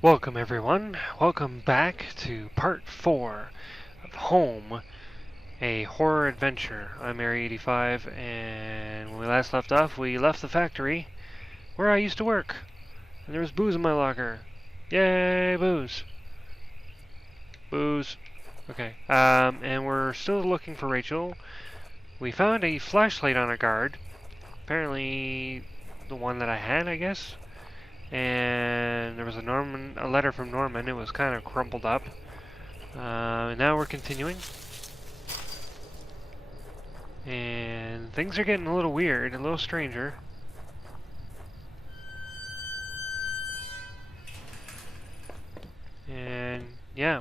Welcome everyone. Welcome back to part 4 of Home, a horror adventure. I'm Area85, and when we last left off, we left the factory where I used to work. And there was booze in my locker. Yay, booze. Booze. Okay. And we're still looking for Rachel. We found a flashlight on a guard. Apparently the one that I had, I guess. And there was a letter from Norman. It was kind of crumpled up. Now we're continuing. And things are getting a little weird, a little stranger. And yeah.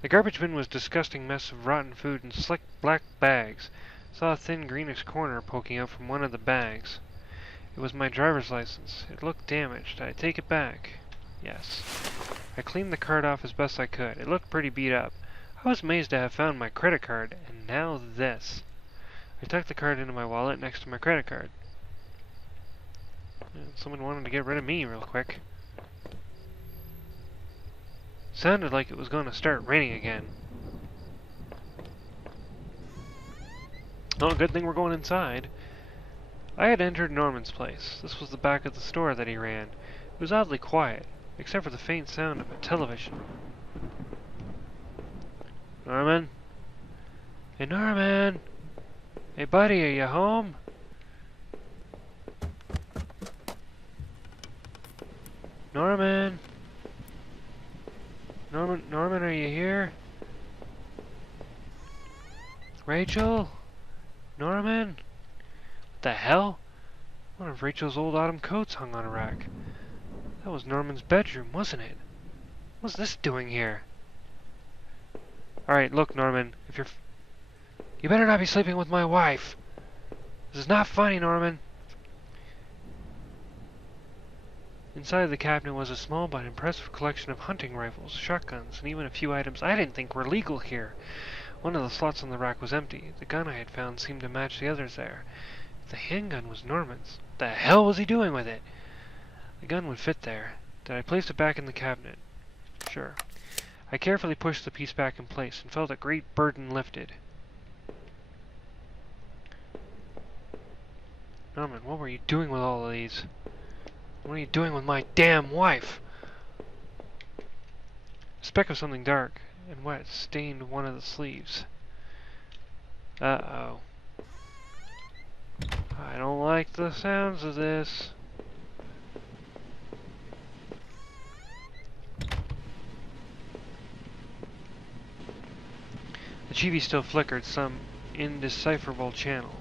The garbage bin was a disgusting mess of rotten food in slick black bags. Saw a thin greenish corner poking out from one of the bags. It was my driver's license. It looked damaged. I take it back. Yes. I cleaned the card off as best I could. It looked pretty beat up. I was amazed to have found my credit card, and now this. I tucked the card into my wallet next to my credit card. Someone wanted to get rid of me real quick. Sounded like it was going to start raining again. Oh, good thing we're going inside. I had entered Norman's place. This was the back of the store that he ran. It was oddly quiet, except for the faint sound of a television. Norman? Hey, Norman! Hey, buddy, are you home? Norman? Norman, are you here? Rachel? Norman? What the hell? One of Rachel's old autumn coats hung on a rack. That was Norman's bedroom, wasn't it? What's this doing here? Alright, look, Norman, if you're... You better not be sleeping with my wife! This is not funny, Norman! Inside the cabinet was a small but impressive collection of hunting rifles, shotguns, and even a few items I didn't think were legal here. One of the slots on the rack was empty. The gun I had found seemed to match the others there. The handgun was Norman's. What the hell was he doing with it? The gun would fit there. Did I place it back in the cabinet? Sure. I carefully pushed the piece back in place and felt a great burden lifted. Norman, what were you doing with all of these? What are you doing with my damn wife? A speck of something dark and wet stained one of the sleeves. Uh-oh. I don't like the sounds of this. The TV still flickered some indecipherable channel.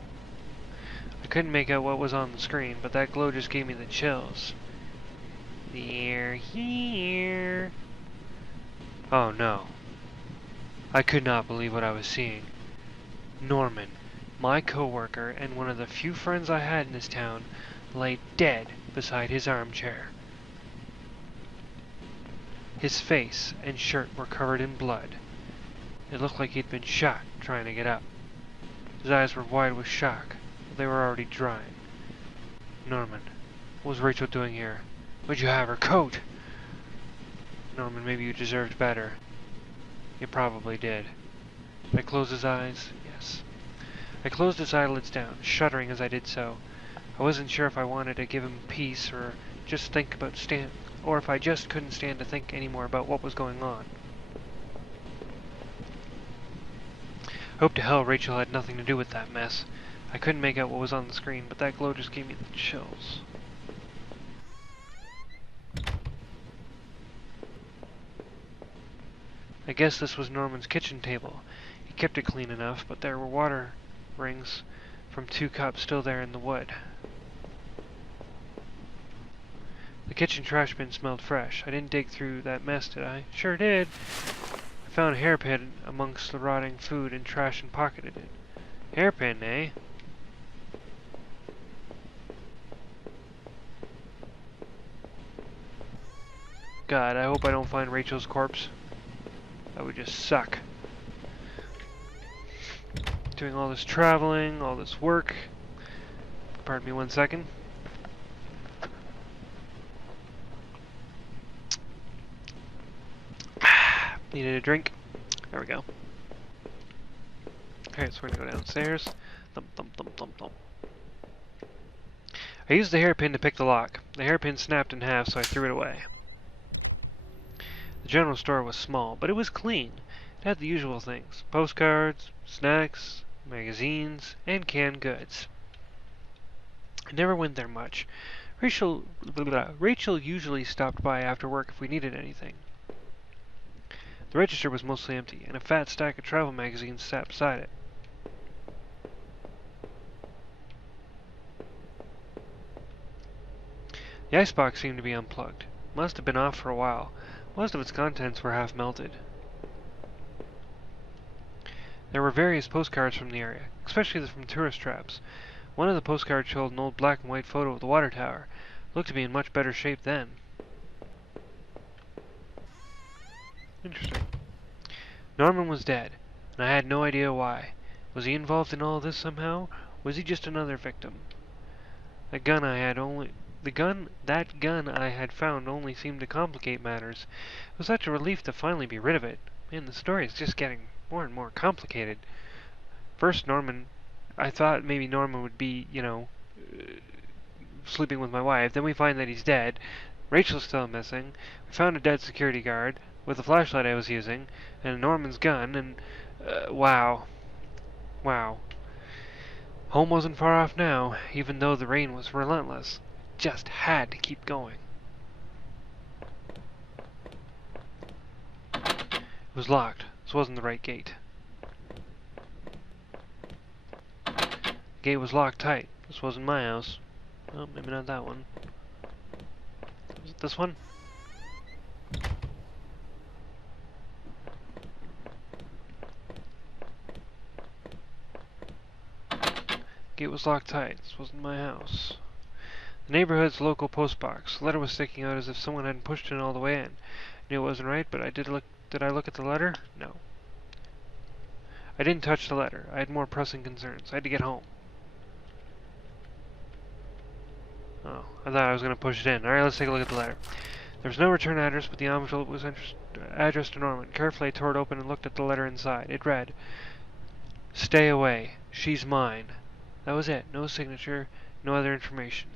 I couldn't make out what was on the screen, but that glow just gave me the chills. They're here. Oh no. I could not believe what I was seeing. Norman, my coworker and one of the few friends I had in this town, lay dead beside his armchair. His face and shirt were covered in blood. It looked like he'd been shot trying to get up. His eyes were wide with shock, but they were already drying. Norman, what was Rachel doing here? What'd you have her coat? Norman, maybe you deserved better. You probably did. Did I close his eyes? Yes. I closed his eyelids down, shuddering as I did so. I wasn't sure if I wanted to give him peace or if I just couldn't stand to think anymore about what was going on. Hope to hell Rachel had nothing to do with that mess. I couldn't make out what was on the screen, but that glow just gave me the chills. I guess this was Norman's kitchen table. He kept it clean enough, but there were water rings from 2 cups still there in the wood. The kitchen trash bin smelled fresh. I didn't dig through that mess, did I? Sure did. I found a hairpin amongst the rotting food and trash and pocketed it. Hairpin, eh? God, I hope I don't find Rachel's corpse. That would just suck. Doing all this traveling, all this work. Pardon me 1 second. Needed a drink. There we go. Alright, so we're gonna go downstairs. Thump, thump, thump, thump, thump. I used the hairpin to pick the lock. The hairpin snapped in half, so I threw it away. The general store was small, but it was clean. It had the usual things: postcards, snacks, magazines, and canned goods. I never went there much. Rachel usually stopped by after work if we needed anything. The register was mostly empty, and a fat stack of travel magazines sat beside it. The icebox seemed to be unplugged. Must have been off for a while. Most of its contents were half melted. There were various postcards from the area, especially from tourist traps. One of the postcards showed an old black and white photo of the water tower. It looked to be in much better shape then. Interesting. Norman was dead, and I had no idea why. Was he involved in all this somehow? Was he just another victim? That gun I had found only seemed to complicate matters. It was such a relief to finally be rid of it. Man, the story is just getting more and more complicated. First, I thought maybe Norman would be, sleeping with my wife. Then we find that he's dead. Rachel's still missing. We found a dead security guard with the flashlight I was using, and Norman's gun, and wow. Wow. Home wasn't far off now, even though the rain was relentless. Just had to keep going. It was locked. This wasn't the right gate. The gate was locked tight. This wasn't my house. Oh, maybe not that one. Is it this one? Gate was locked tight. This wasn't my house. The neighborhood's local postbox. The letter was sticking out as if someone hadn't pushed it all the way in. I knew it wasn't right, but did I look at the letter? No. I didn't touch the letter. I had more pressing concerns. I had to get home. Oh, I thought I was going to push it in. Alright, let's take a look at the letter. There was no return address, but the envelope was addressed to Norman. Carefully I tore it open and looked at the letter inside. It read, "Stay away. She's mine." That was it. No signature, no other information.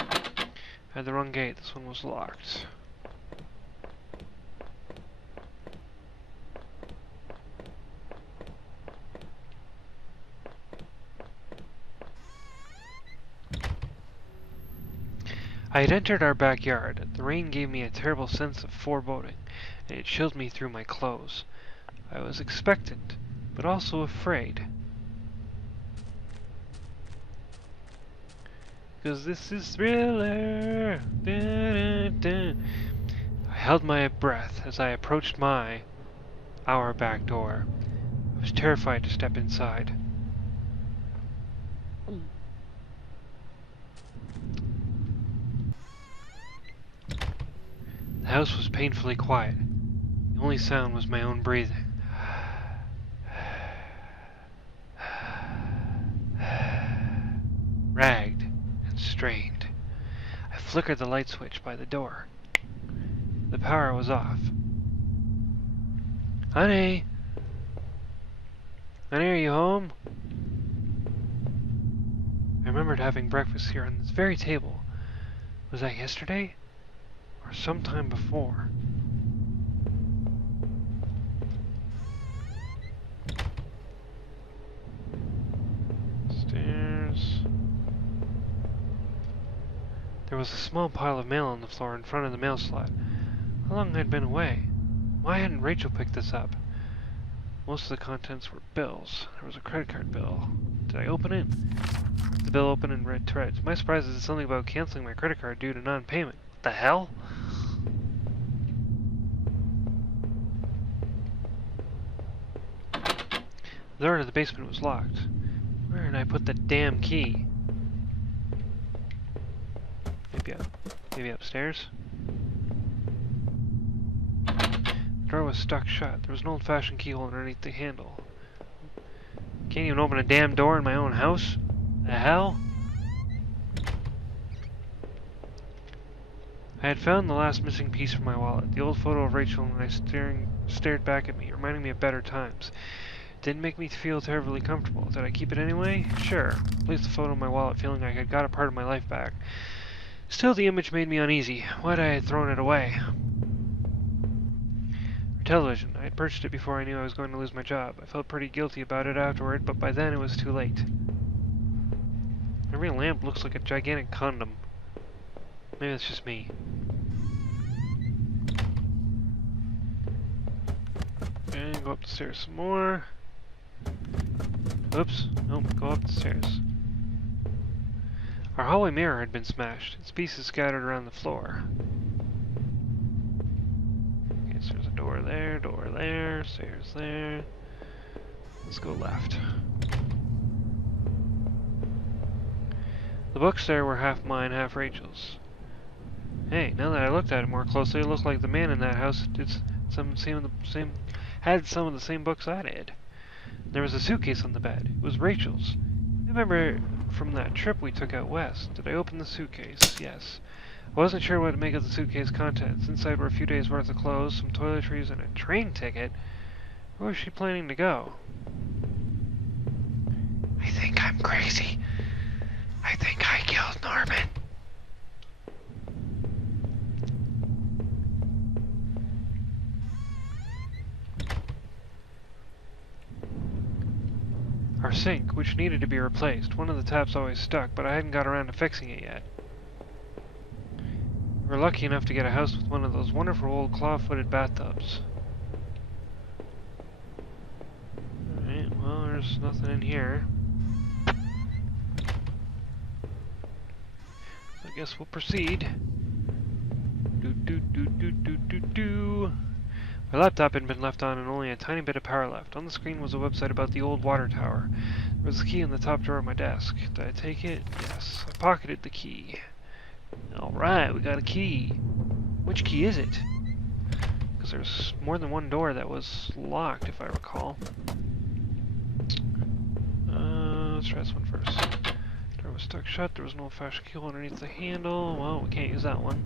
I had the wrong gate. This one was locked. I had entered our backyard. The rain gave me a terrible sense of foreboding, and it chilled me through my clothes. I was expectant, but also afraid. Because this is Thriller. Dun, dun, dun. I held my breath as I approached our back door. I was terrified to step inside. The house was painfully quiet. The only sound was my own breathing. Ragged and strained. I flickered the light switch by the door. The power was off. Honey! Honey, are you home? I remembered having breakfast here on this very table. Was that yesterday? Or sometime before? Stairs. There was a small pile of mail on the floor in front of the mail slot. How long I'd been away? Why hadn't Rachel picked this up? Most of the contents were bills. There was a credit card bill. Did I open it? The bill opened in red threads. My surprise is something about canceling my credit card due to non-payment. What the hell? The door to the basement was locked. Where did I put the damn key? Maybe upstairs? The door was stuck shut. There was an old-fashioned keyhole underneath the handle. Can't even open a damn door in my own house? The hell? I had found the last missing piece from my wallet, the old photo of Rachel and I stared back at me, reminding me of better times. Didn't make me feel terribly comfortable. Did I keep it anyway? Sure. Placed the photo in my wallet, feeling like I got a part of my life back. Still, the image made me uneasy. Why'd I had thrown it away? Television. I had purchased it before I knew I was going to lose my job. I felt pretty guilty about it afterward, but by then it was too late. Every lamp looks like a gigantic condom. Maybe it's just me. And go up the stairs some more. Oops. Nope, go up the stairs. Our hallway mirror had been smashed, its pieces scattered around the floor. Okay, so there's a door there, stairs there. Let's go left. The books there were half mine, half Rachel's. Hey, now that I looked at it more closely, it looked like the man in that house had some of the same books I did. There was a suitcase on the bed. It was Rachel's. I remember from that trip we took out west. Did I open the suitcase? Yes. I wasn't sure what to make of the suitcase contents. Inside were a few days' worth of clothes, some toiletries, and a train ticket. Where was she planning to go? I think I'm crazy. I think I killed Norman. Our sink, which needed to be replaced. One of the taps always stuck, but I hadn't got around to fixing it yet. We were lucky enough to get a house with one of those wonderful old claw-footed bathtubs. Alright, well, there's nothing in here. I guess we'll proceed. My laptop had been left on and only a tiny bit of power left. On the screen was a website about the old water tower. There was a key in the top drawer of my desk. Did I take it? Yes. I pocketed the key. Alright, we got a key. Which key is it? Because there's more than one door that was locked, if I recall. Let's try this one first. Door was stuck shut. There was an old-fashioned key underneath the handle. Well, we can't use that one.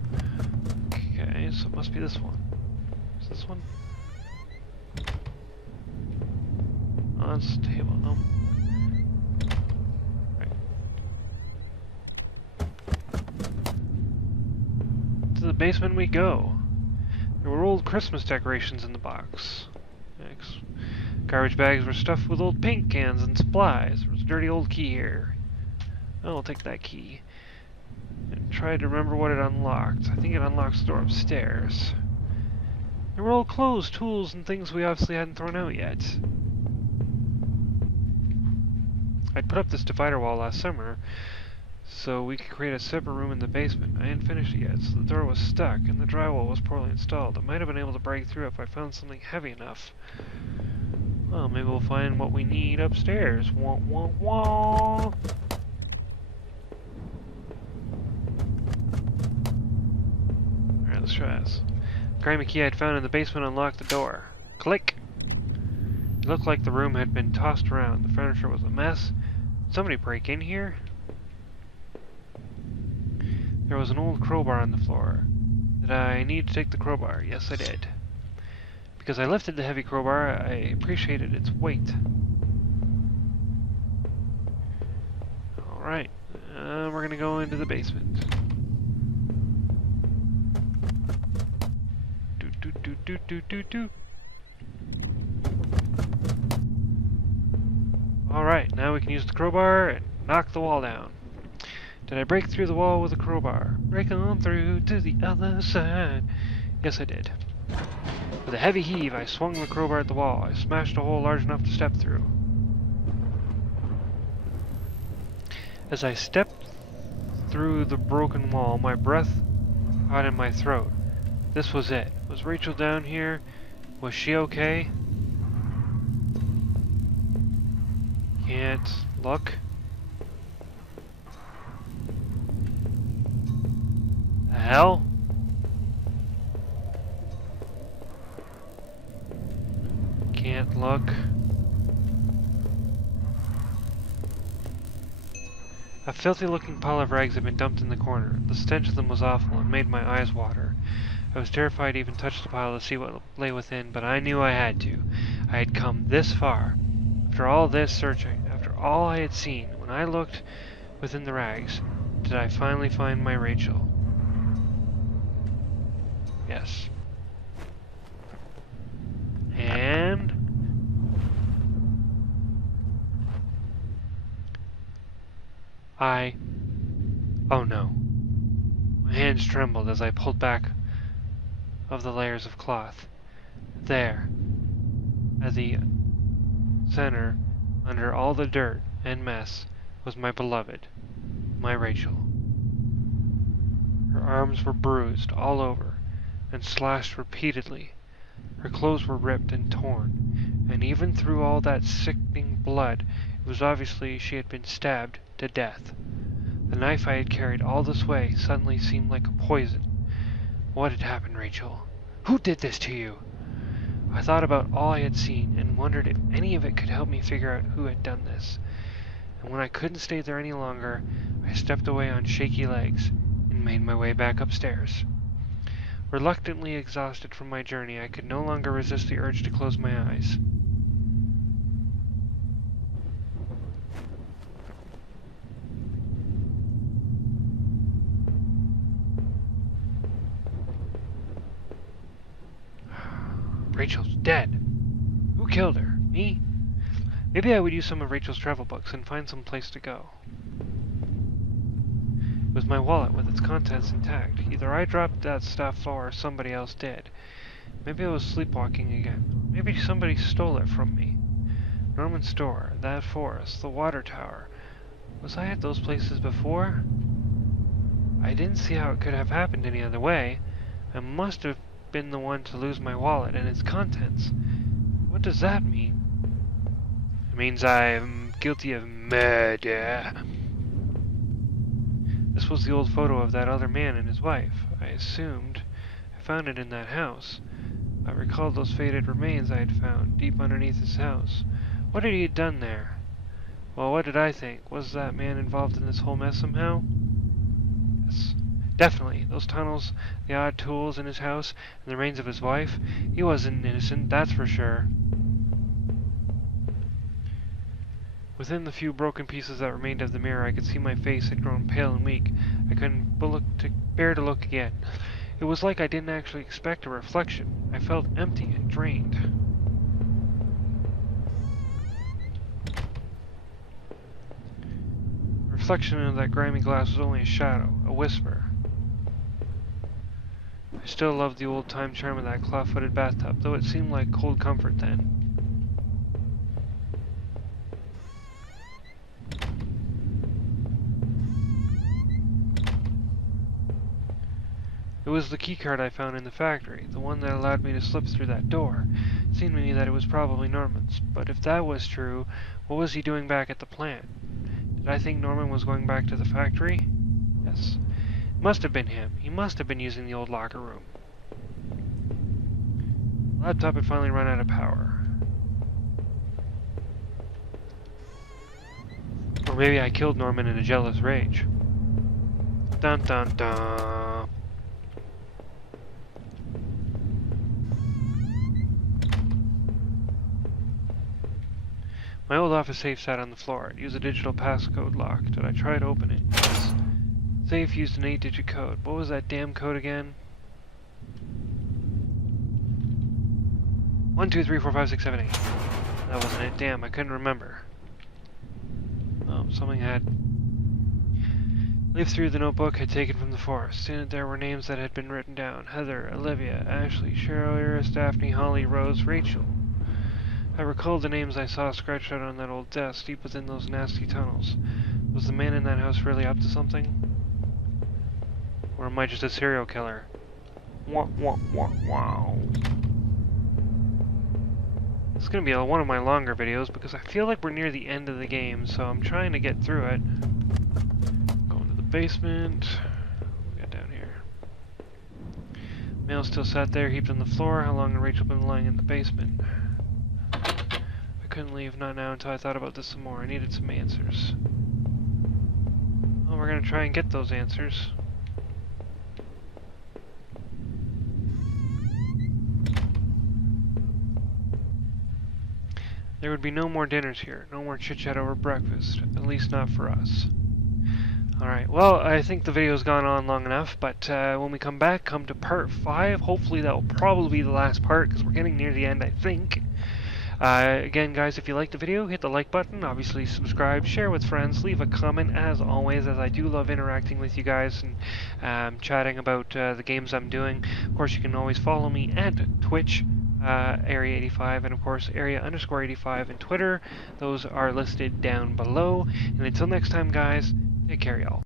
Okay, so it must be this one. Is this one? Oh, it's the table, no. Right. To the basement we go. There were old Christmas decorations in the box. Next. Garbage bags were stuffed with old paint cans and supplies. There was a dirty old key here. Oh, I'll take that key. And try to remember what it unlocked. I think it unlocks the door upstairs. There were old clothes, tools, and things we obviously hadn't thrown out yet. I'd put up this divider wall last summer, so we could create a separate room in the basement. I hadn't finished it yet, so the door was stuck, and the drywall was poorly installed. I might have been able to break through if I found something heavy enough. Well, maybe we'll find what we need upstairs. Wah, wah, wah! Alright, let's try this. The grimy key I'd found in the basement unlocked the door. Click! It looked like the room had been tossed around. The furniture was a mess. Did somebody break in here? There was an old crowbar on the floor. Did I need to take the crowbar? Yes, I did. Because I lifted the heavy crowbar, I appreciated its weight. Alright, we're gonna go into the basement. Do. Alright, now we can use the crowbar and knock the wall down. Did I break through the wall with a crowbar? Break on through to the other side. Yes, I did. With a heavy heave, I swung the crowbar at the wall. I smashed a hole large enough to step through. As I stepped through the broken wall, my breath caught in my throat. This was it. Was Rachel down here? Was she okay? Can't look. The hell? Can't look. A filthy-looking pile of rags had been dumped in the corner. The stench of them was awful and made my eyes water. I was terrified to even touch the pile to see what lay within, but I knew I had to. I had come this far. After all this searching, after all I had seen, when I looked within the rags, did I finally find my Rachel? Yes. And oh no. My hands trembled as I pulled back of the layers of cloth. There, at the center, under all the dirt and mess, was my beloved, my Rachel. Her arms were bruised all over and slashed repeatedly. Her clothes were ripped and torn, and even through all that sickening blood, it was obviously she had been stabbed to death. The knife I had carried all this way suddenly seemed like a poison. What had happened, Rachel? Who did this to you? I thought about all I had seen and wondered if any of it could help me figure out who had done this. And when I couldn't stay there any longer, I stepped away on shaky legs and made my way back upstairs. Reluctantly exhausted from my journey, I could no longer resist the urge to close my eyes. Rachel's dead. Who killed her? Me? Maybe I would use some of Rachel's travel books and find some place to go. It was my wallet with its contents intact. Either I dropped that stuff or somebody else did. Maybe I was sleepwalking again. Maybe somebody stole it from me. Norman's store, that forest, the water tower. Was I at those places before? I didn't see how it could have happened any other way. I must have been the one to lose my wallet and its contents. What does that mean? It means I'm guilty of murder. This was the old photo of that other man and his wife. I assumed I found it in that house. I recalled those faded remains I had found deep underneath his house. What had he done there? Well, what did I think? Was that man involved in this whole mess somehow? Yes. Definitely. Those tunnels, the odd tools in his house, and the remains of his wife. He wasn't innocent, that's for sure. Within the few broken pieces that remained of the mirror, I could see my face had grown pale and weak. I couldn't bear to look again. It was like I didn't actually expect a reflection. I felt empty and drained. The reflection of that grimy glass was only a shadow, a whisper. I still loved the old-time charm of that claw-footed bathtub, though it seemed like cold comfort then. It was the keycard I found in the factory, the one that allowed me to slip through that door. It seemed to me that it was probably Norman's, but if that was true, what was he doing back at the plant? Did I think Norman was going back to the factory? Yes. It must have been him. He must have been using the old locker room. The laptop had finally run out of power. Or maybe I killed Norman in a jealous rage. Dun dun dun. My old office safe sat on the floor. It used a digital passcode lock. Did I try to open it? Yes. Safe used an 8-digit code. What was that damn code again? 1, 2, 3, 4, 5, 6, 7, 8. That wasn't it. Damn, I couldn't remember. Oh, something had leafed through the notebook had taken from the forest. In it there were names that had been written down. Heather, Olivia, Ashley, Cheryl, Iris, Daphne, Holly, Rose, Rachel. I recalled the names I saw scratched out on that old desk deep within those nasty tunnels. Was the man in that house really up to something? Or am I just a serial killer? Wah, wah, wah, wow. It's gonna be one of my longer videos because I feel like we're near the end of the game, so I'm trying to get through it. Going to the basement. What we got down here? Mail still sat there, heaped on the floor. How long had Rachel been lying in the basement? I couldn't leave, not now, until I thought about this some more. I needed some answers. we're gonna try and get those answers. There would be no more dinners here, no more chit-chat over breakfast, at least not for us. Alright, well, I think the video's gone on long enough, but when we come back, come to part 5. Hopefully that will probably be the last part, because we're getting near the end, I think. Again, guys, if you liked the video, hit the like button, obviously subscribe, share with friends, leave a comment, as always, as I do love interacting with you guys and chatting about the games I'm doing. Of course, you can always follow me at Twitch, Area85, and of course Area_85 and Twitter. Those are listed down below. And until next time, guys, take care, y'all.